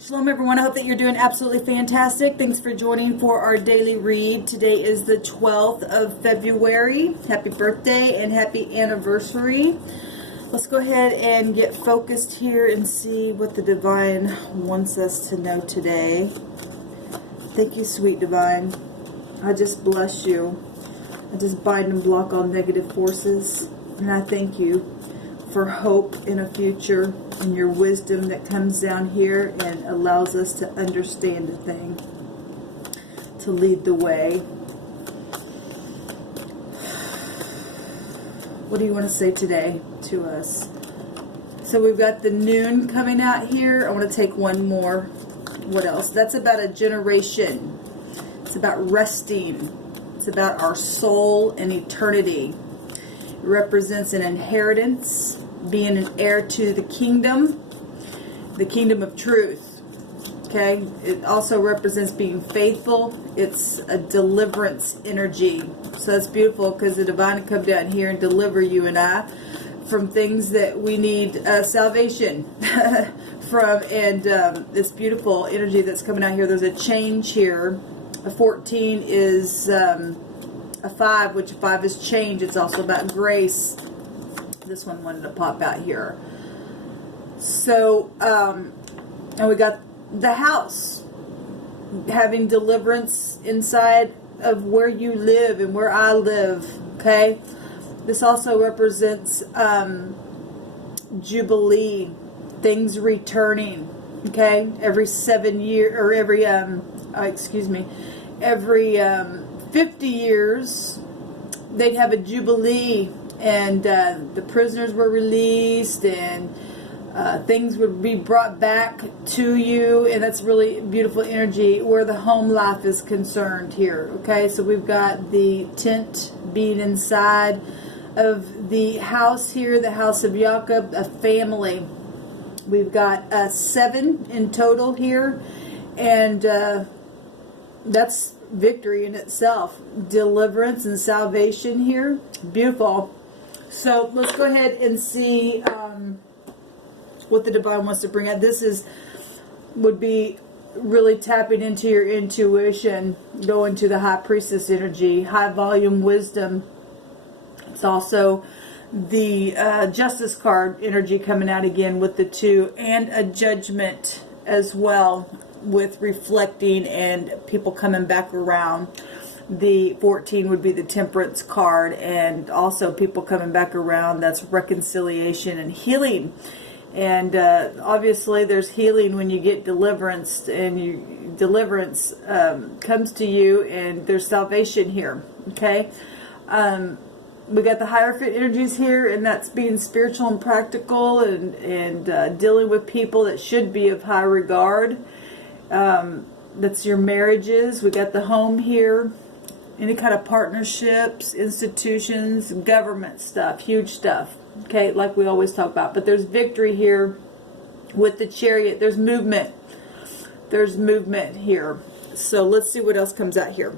Shalom everyone, I hope that you're doing absolutely fantastic. Thanks for joining for our daily read. Today is the 12th of February. Happy birthday and happy anniversary. Let's go ahead and get focused here and see what the Divine wants us to know today. Thank you, sweet Divine. I just bless you. I just bind and block all negative forces. And I thank you for hope in a future and your wisdom that comes down here and allows us to understand a thing, to lead the way. What do you want to say today to us? So we've got the noon coming out here. I want to take one more. What else? That's about a generation. It's about resting. It's about our soul and eternity. It represents an inheritance, being an heir to the kingdom of truth. Okay? It also represents being faithful. It's a deliverance energy. So that's beautiful because the Divine will come down here and deliver you and I from things that we need salvation from. And this beautiful energy that's coming out here. There's a change here. A 14 is a 5, which 5 is change. It's also about grace. This one wanted to pop out here. So, and we got the house having deliverance inside of where you live and where I live. Okay, this also represents Jubilee, things returning. Okay, every 7 years or every every 50 years they'd have a Jubilee. And the prisoners were released, and things would be brought back to you, and that's really beautiful energy where the home life is concerned here. Okay, so we've got the tent being inside of the house here, the house of Jacob, a family. We've got 7 in total here, and that's victory in itself. Deliverance and salvation here. Beautiful. So let's go ahead and see what the Divine wants to bring out. This would be really tapping into your intuition, going to the High Priestess energy, high volume wisdom. It's also the Justice card energy coming out again with the 2, and a Judgment as well with reflecting and people coming back around. The 14 would be the Temperance card, and also people coming back around. That's reconciliation and healing. And obviously there's healing when you get deliverance, and deliverance comes to you, and there's salvation here. Okay, we got the Hierophant energies here, and that's being spiritual and practical, and dealing with people that should be of high regard. That's your marriages. We got the home here. Any kind of partnerships, institutions, government stuff, huge stuff. Okay, like we always talk about. But there's victory here with the Chariot. There's movement. There's movement here. So let's see what else comes out here.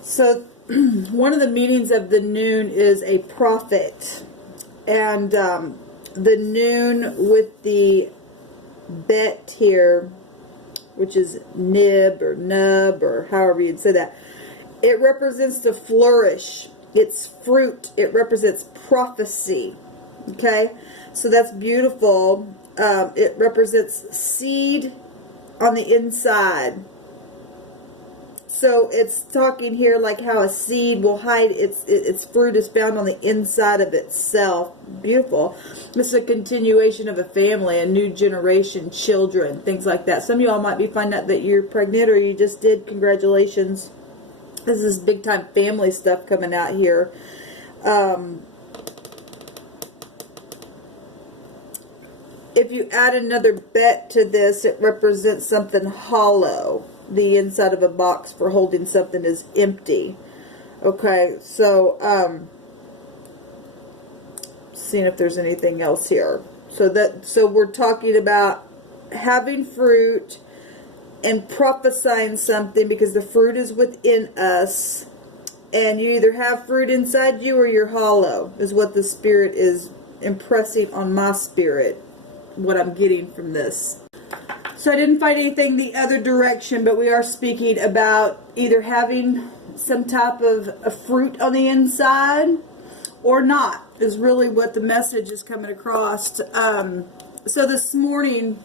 So one of the meanings of the noon is a prophet. And the noon with the bet here, which is nib or nub or however you'd say that. It represents the flourish. It's fruit. It represents prophecy. Okay? So that's beautiful. It represents seed on the inside. So it's talking here like how a seed will hide its fruit is found on the inside of itself. Beautiful. This is a continuation of a family, a new generation, children, things like that. Some of you all might be finding out that you're pregnant or you just did. Congratulations. This is big time family stuff coming out here. If you add another bet to this, it represents something hollow. The inside of a box for holding something is empty. Okay, so seeing if there's anything else here. So we're talking about having fruit and prophesying something, because the fruit is within us, and you either have fruit inside you or you're hollow, is what the Spirit is impressing on my spirit, what I'm getting from this. So I didn't find anything the other direction, but we are speaking about either having some type of a fruit on the inside or not, is really what the message is coming across. So this morning,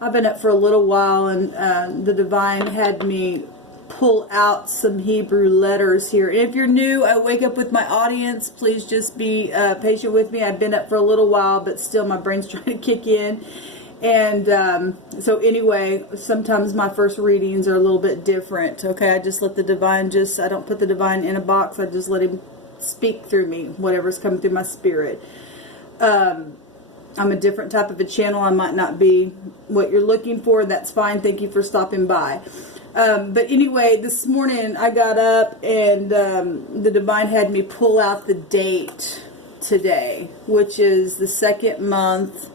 I've been up for a little while, and the divine had me pull out some Hebrew letters here. And if you're new, I wake up with my audience. Please just be patient with me. I've been up for a little while, but still my brain's trying to kick in. And so anyway, sometimes my first readings are a little bit different. Okay, I just let the divine I don't put the divine in a box. I just let him speak through me, whatever's coming through my spirit. I'm a different type of a channel. I might not be what you're looking for. That's fine. Thank you for stopping by. But anyway, this morning I got up and the divine had me pull out the date today, which is the 2nd month,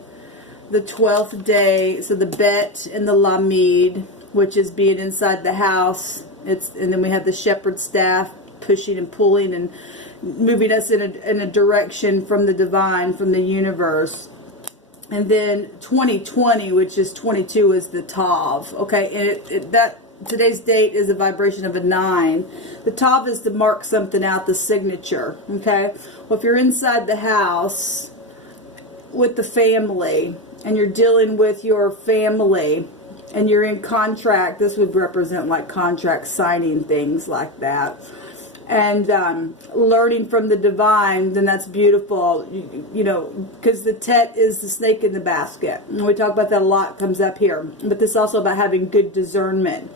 the 12th day. So the Bet and the Lamed, which is being inside the house. And then we have the shepherd staff pushing and pulling and moving us in a direction from the divine, from the universe. And then 2020, which is 22, is the Tav. Okay, and that today's date is a vibration of a 9. The Tav is to mark something out, the signature. Okay, well, if you're inside the house with the family and you're dealing with your family and you're in contract, this would represent like contract signing, things like that. And learning from the divine, then that's beautiful, you know, because the Tet is the snake in the basket. And we talk about that a lot, comes up here. But this is also about having good discernment,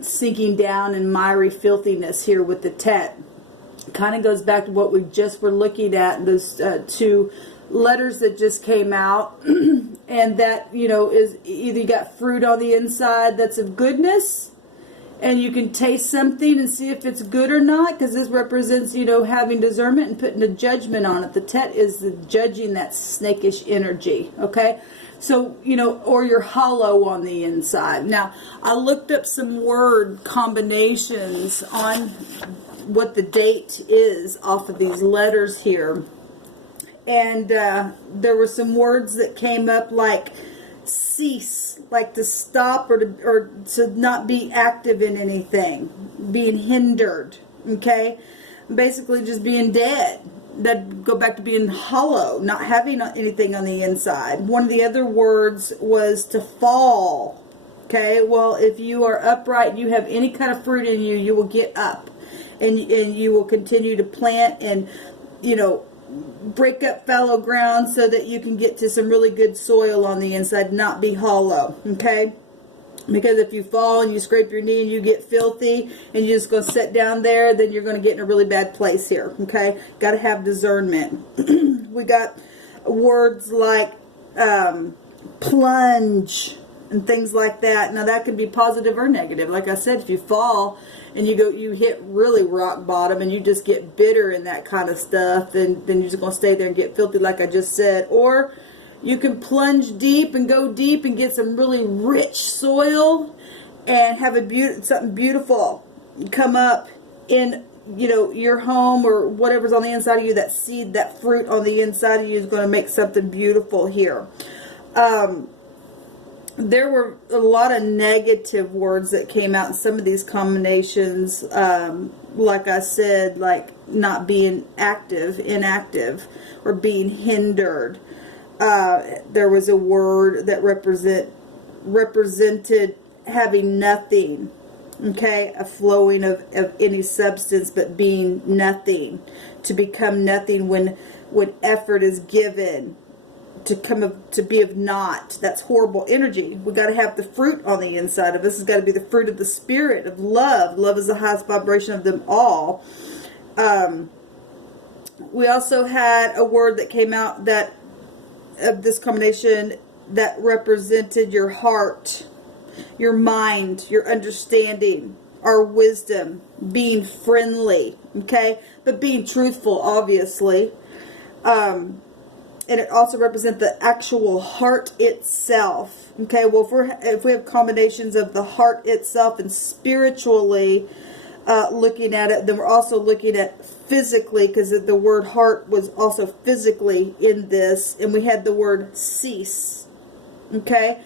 sinking down in miry filthiness here with the Tet. Kind of goes back to what we just were looking at, those 2 letters that just came out. And that, you know, is either you got fruit on the inside that's of goodness, and you can taste something and see if it's good or not, because this represents, you know, having discernment and putting a judgment on it. The Tet is the judging that snakish energy, okay? So, you know, or you're hollow on the inside. Now, I looked up some word combinations on what the date is off of these letters here. And there were some words that came up like cease, like to stop or to not be active in anything, being hindered, okay? Basically just being dead. That go back to being hollow, not having anything on the inside. One of the other words was to fall, okay? Well, if you are upright and you have any kind of fruit in you, you will get up and you will continue to plant and, you know, break up fallow ground so that you can get to some really good soil on the inside, not be hollow, okay? Because if you fall and you scrape your knee and you get filthy and you're just going to sit down there, then you're going to get in a really bad place here, okay? Got to have discernment. We got words like plunge and things like that. Now that can be positive or negative. Like I said, if you fall and you hit really rock bottom and you just get bitter and that kind of stuff, then you're just going to stay there and get filthy like I just said. Or you can plunge deep and go deep and get some really rich soil and have something beautiful come up in, you know, your home or whatever's on the inside of you. That seed, that fruit on the inside of you is going to make something beautiful here. There were a lot of negative words that came out in some of these combinations. Like I said, like not being active, inactive, or being hindered. There was a word that represented having nothing, okay, a flowing of any substance, but being nothing, to become nothing when effort is given, to be of naught. That's horrible energy. We got to have the fruit on the inside of us. It's got to be the fruit of the spirit, of love. Love is the highest vibration of them all. We also had a word that came out that of this combination that represented your heart, your mind, your understanding, our wisdom, being friendly, okay, but being truthful, obviously. And it also represents the actual heart itself, okay. Well, if we have combinations of the heart itself and spiritually looking at it, then we're also looking at physically, because the word heart was also physically in this, and we had the word cease, okay.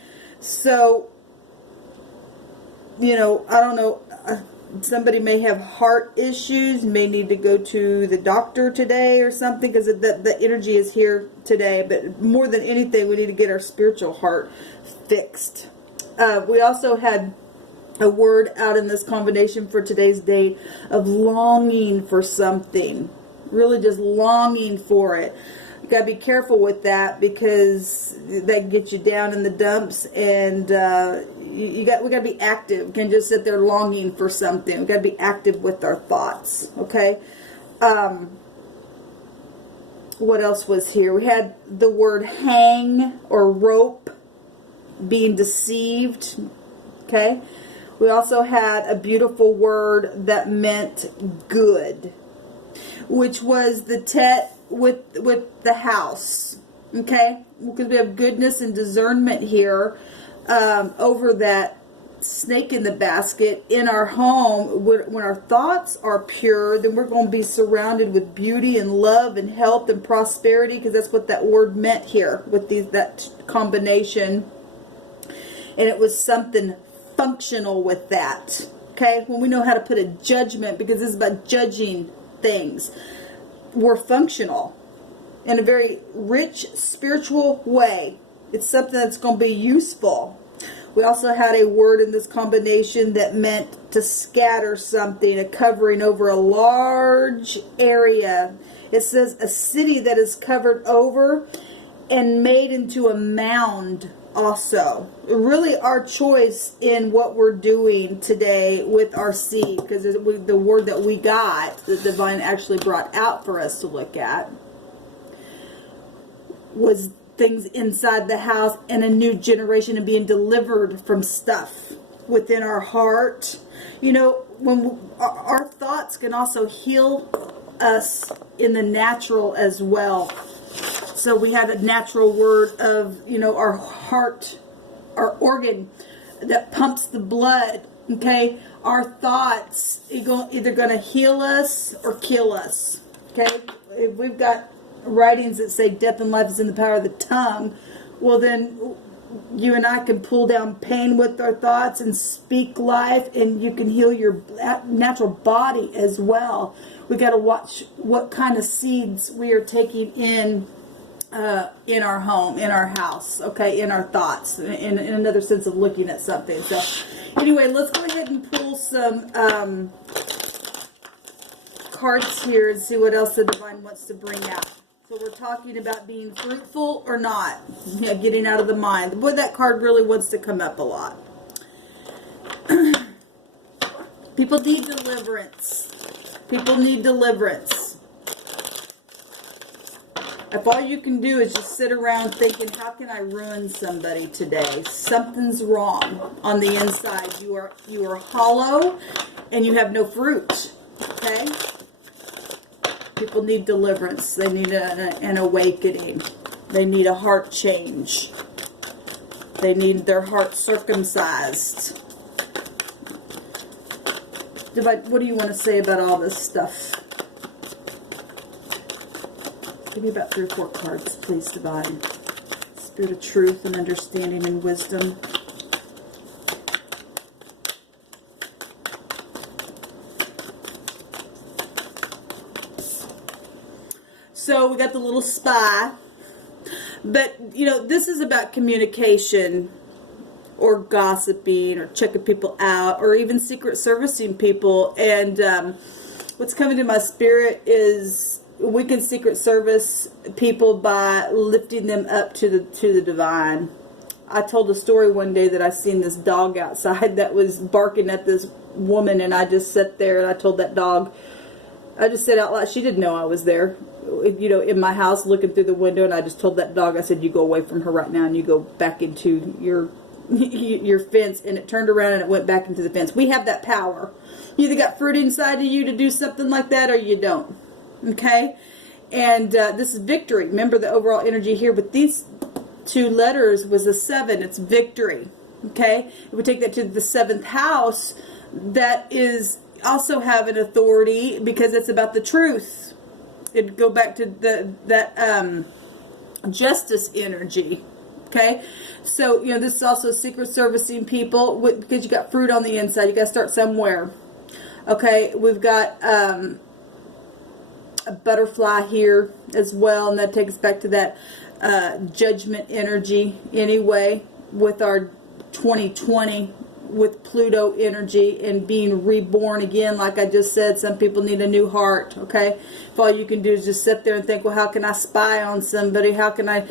So, you know, I don't know, somebody may have heart issues, may need to go to the doctor today or something, because the energy is here today. But more than anything, we need to get our spiritual heart fixed. We also had a word out in this combination for today's date of longing for something. Really just longing for it. You got to be careful with that, because that gets you down in the dumps, and we got to be active. We can't just sit there longing for something. We got to be active with our thoughts. Okay. What else was here? We had the word hang or rope, being deceived. Okay. We also had a beautiful word that meant good, which was the tet with the house. Okay, because we have goodness and discernment here over that snake in the basket in our home. When our thoughts are pure, then we're going to be surrounded with beauty and love and health and prosperity, because that's what that word meant here with that combination. And it was something functional with that. Okay, when we know how to put a judgment, because this is about judging things, we're functional in a very rich spiritual way. It's something that's going to be useful. We also had a word in this combination that meant to scatter something, a covering over a large area. It says a city that is covered over and made into a mound also. Really our choice in what we're doing today with our seed, because the word that we got, the divine actually brought out for us to look at, was things inside the house and a new generation, and being delivered from stuff within our heart. You know, when our thoughts can also heal us in the natural as well. So we had a natural word of, you know, our heart, our organ that pumps the blood. Okay, our thoughts either going to heal us or kill us. Okay, if we've got writings that say death and life is in the power of the tongue, well then you and I can pull down pain with our thoughts and speak life, and you can heal your natural body as well. We got to watch what kind of seeds we are taking in our home, in our house, okay, in our thoughts, in another sense of looking at something. So anyway, let's go ahead and pull some cards here and see what else the divine wants to bring out. So we're talking about being fruitful or not, you know, getting out of the mind. Boy, that card really wants to come up a lot. People need deliverance. People need deliverance. If all you can do is just sit around thinking, how can I ruin somebody today? Something's wrong on the inside. You are hollow and you have no fruit. Okay? People need deliverance. They need an awakening. They need a heart change. They need their heart circumcised. Divine, what do you want to say about all this stuff? Give me about 3 or 4 cards, please, Divine. Spirit of truth and understanding and wisdom. So we got the little spy. But, you know, this is about communication or gossiping or checking people out or even secret servicing people. And what's coming to my spirit is we can secret service people by lifting them up to the divine. I told a story one day that I seen this dog outside that was barking at this woman, and I just sat there and I told that dog, I just said out loud, she didn't know I was there, you know, in my house looking through the window, and I just told that dog, I said, you go away from her right now and you go back into your fence. And it turned around and it went back into the fence. We have that power. You either got fruit inside of you to do something like that or you don't. Okay? And this is victory. Remember the overall energy here with these 2 letters was a 7. It's victory. Okay? If we take that to the 7th house, that is also have an authority because it's about the truth. It'd go back to that justice energy. Okay, so this is also secret servicing people because you got fruit on the inside. You got to start somewhere. Okay, we've got a butterfly here as well, and that takes us back to that judgment energy anyway, with our 2020 with Pluto energy and being reborn again. Like I just said, some people need a new heart. Okay, if all you can do is just sit there and think, well, how can I spy on somebody? How can I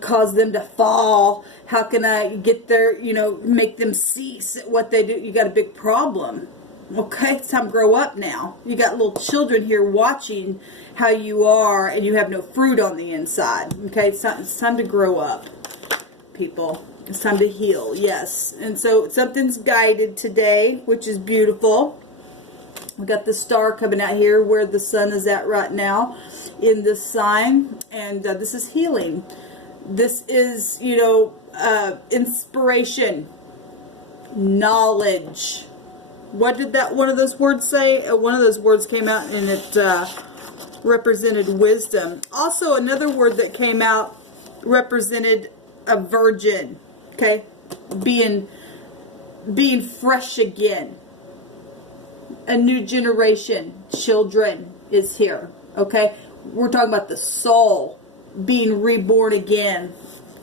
cause them to fall? How can I get their, make them cease at what they do? You got a big problem. Okay, it's time to grow up now. You got little children here watching how you are, and you have no fruit on the inside. Okay, it's time to grow up, people. It's time to heal, yes. And so something's guided today, which is beautiful. We got the star coming out here where the sun is at right now in this sign. And this is healing. This is, inspiration, knowledge. What did one of those words say? One of those words came out and it represented wisdom. Also, another word that came out represented a virgin. Okay, being fresh again. A new generation, children is here. Okay, we're talking about the soul being reborn again,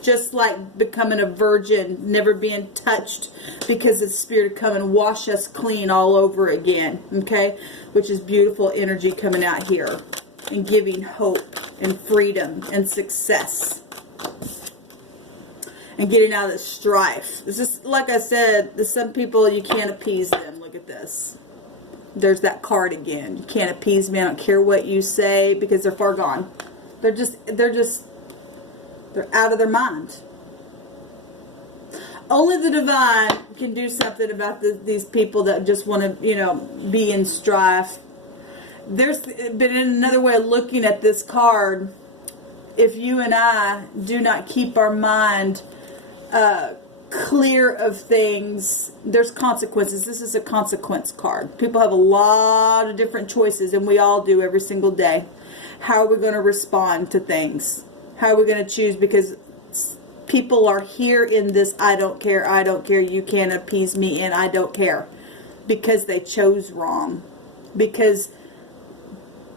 just like becoming a virgin, never being touched, because the Spirit come and wash us clean all over again. Okay, which is beautiful energy coming out here and giving hope and freedom and success. And getting out of the strife. This is, like I said, there's some people, you can't appease them. Look at this. There's that card again. You can't appease me. I don't care what you say, because they're far gone. They're out of their mind. Only the divine can do something about these people that just want to, be in strife. There's been another way of looking at this card. If you and I do not keep our mind clear of things, there's consequences. This is a consequence card. People have a lot of different choices, and we all do every single day. How are we going to respond to things? How are we going to choose? Because people are here in this I don't care, you can't appease me, and I don't care. Because they chose wrong. Because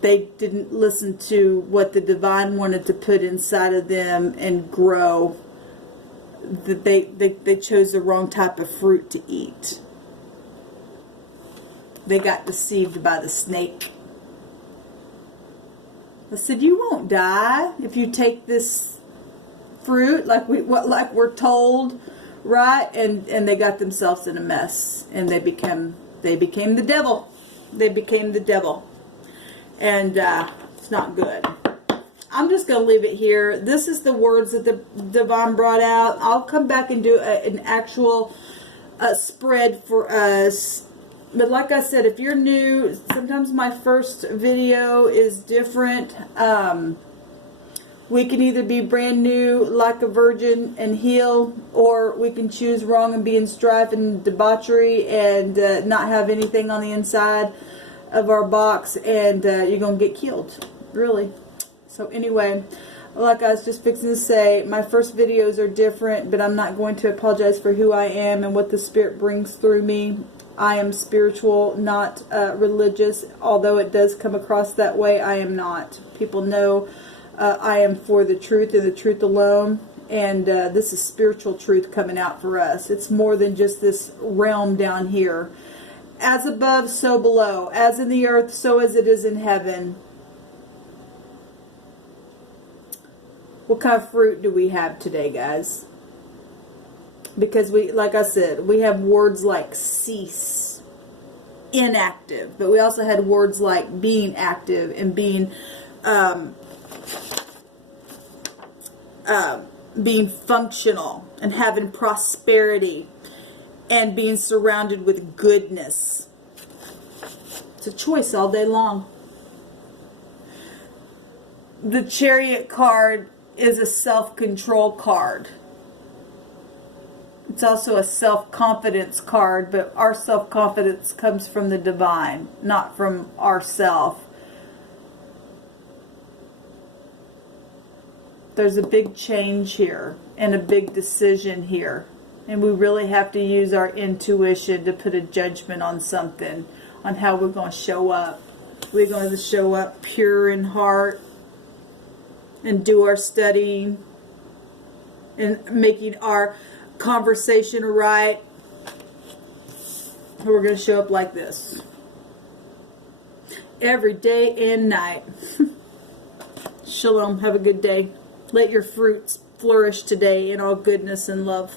they didn't listen to what the divine wanted to put inside of them and grow. That they chose the wrong type of fruit to eat. They got deceived by the snake. I said, you won't die if you take this fruit like we're told, right? And they got themselves in a mess, and they became the devil. They became the devil. And it's not good. I'm just going to leave it here. This is the words that the divine brought out. I'll come back and do an actual spread for us. But like I said, if you're new, sometimes my first video is different. We can either be brand new like a virgin and heal, or we can choose wrong and be in strife and debauchery and not have anything on the inside of our box, and you're going to get killed, really. So anyway, like I was just fixing to say, my first videos are different, but I'm not going to apologize for who I am and what the Spirit brings through me. I am spiritual, not religious, although it does come across that way. I am not. People know I am for the truth and the truth alone, and this is spiritual truth coming out for us. It's more than just this realm down here. As above, so below. As in the earth, so as it is in heaven. What kind of fruit do we have today, guys? Because we, like I said, we have words like cease, inactive, but we also had words like being active and being functional and having prosperity and being surrounded with goodness. It's a choice all day long. The Chariot card is a self-control card. It's also a self-confidence card, but our self-confidence comes from the divine, not from ourself. There's a big change here. and a big decision here. And we really have to use our intuition to put a judgment on something, on how we're going to show up. We're going to show up pure in heart and do our studying and making our conversation right. We're going to show up like this every day and night. Shalom. Have a good day. Let your fruits flourish today in all goodness and love.